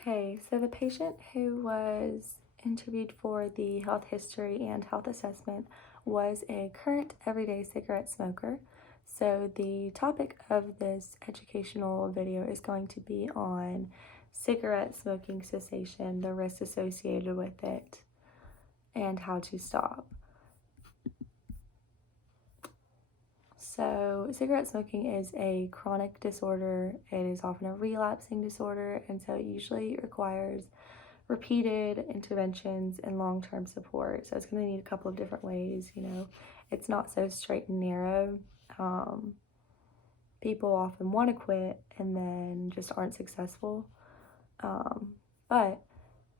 Okay, so the patient who was interviewed for the health history and health assessment was a current everyday cigarette smoker. So the topic of this educational video is going to be on cigarette smoking cessation, the risks associated with it, and how to stop. So cigarette smoking is a chronic disorder. It is often a relapsing disorder, and so it usually requires repeated interventions and long-term support. So it's going to need a couple of different ways, It's not so straight and narrow. People often want to quit and then just aren't successful. But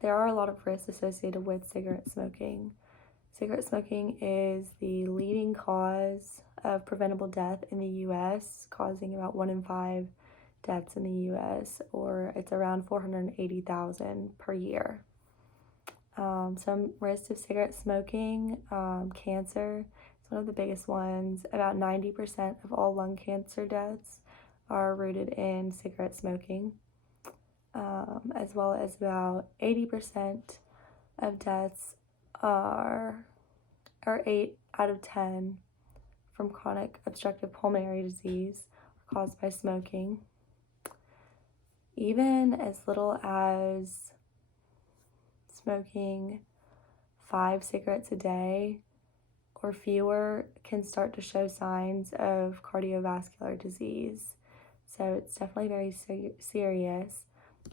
there are a lot of risks associated with cigarette smoking. Cigarette smoking is the leading cause of preventable death in the US, causing about 1 in 5 deaths in the US, or it's around 480,000 per year. Some risks of cigarette smoking, cancer is one of the biggest ones. About 90% of all lung cancer deaths are rooted in cigarette smoking, as well as about 80% of deaths or 8 out of 10 from chronic obstructive pulmonary disease are caused by smoking. Even as little as smoking 5 cigarettes a day or fewer can start to show signs of cardiovascular disease. So it's definitely very serious.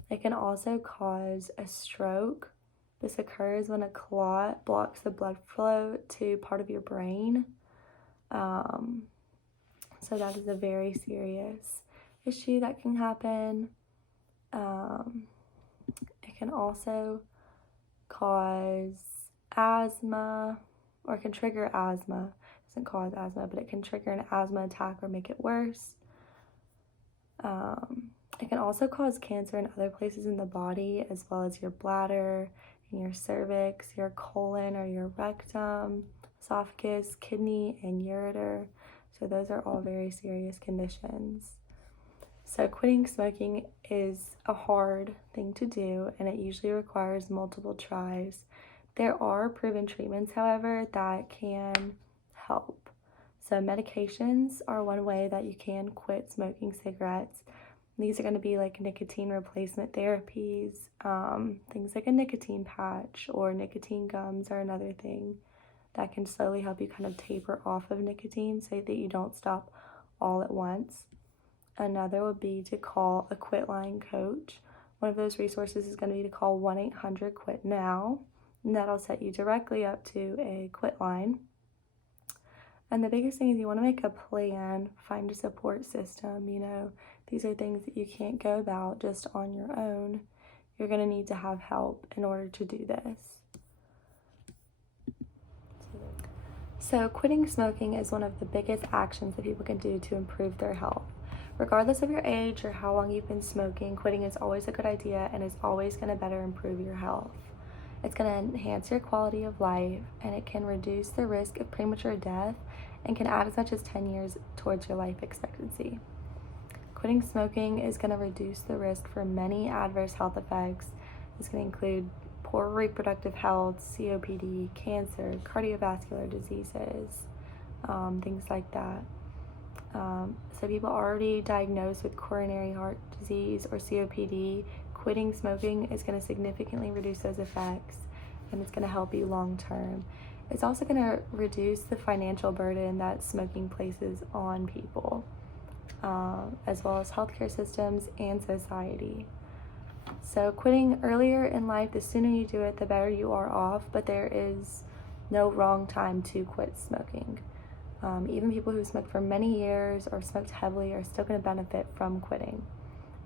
It can also cause a stroke. This occurs when a clot blocks the blood flow to part of your brain. So that is a very serious issue that can happen. It can also cause asthma, or it can trigger asthma. It doesn't cause asthma, but it can trigger an asthma attack or make it worse. It can also cause cancer in other places in the body, as well as your bladder, and your cervix, your colon or your rectum, esophagus, kidney, and ureter. So those are all very serious conditions. So quitting smoking is a hard thing to do, and it usually requires multiple tries. There are proven treatments, however, that can help. So medications are one way that you can quit smoking cigarettes. These are going to be like nicotine replacement therapies. Things like a nicotine patch or nicotine gums are another thing that can slowly help you kind of taper off of nicotine so that you don't stop all at once. Another would be to call a Quitline coach. One of those resources is going to be to call 1-800-QUIT-NOW, and that'll set you directly up to a Quitline. And the biggest thing is you want to make a plan, find a support system. These are things that you can't go about just on your own. You're going to need to have help in order to do this. So quitting smoking is one of the biggest actions that people can do to improve their health. Regardless of your age or how long you've been smoking, quitting is always a good idea and is always going to better improve your health. It's going to enhance your quality of life, and it can reduce the risk of premature death and can add as much as 10 years towards your life expectancy. Quitting smoking is going to reduce the risk for many adverse health effects. It's going to include poor reproductive health, COPD, cancer, cardiovascular diseases, things like that. So people already diagnosed with coronary heart disease or COPD, quitting smoking is going to significantly reduce those effects, and it's going to help you long term. It's also going to reduce the financial burden that smoking places on people, as well as healthcare systems and society. So quitting earlier in life, the sooner you do it, the better you are off, but there is no wrong time to quit smoking. Even people who smoked for many years or smoked heavily are still going to benefit from quitting.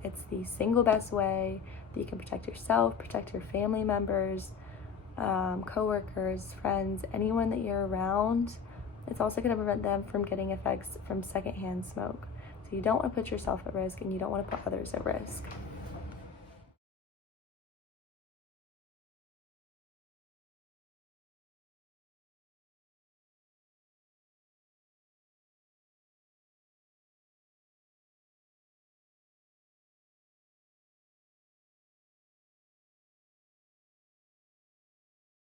It's the single best way that you can protect yourself, protect your family members, coworkers, friends, anyone that you're around. It's also going to prevent them from getting effects from secondhand smoke. So you don't want to put yourself at risk, and you don't want to put others at risk.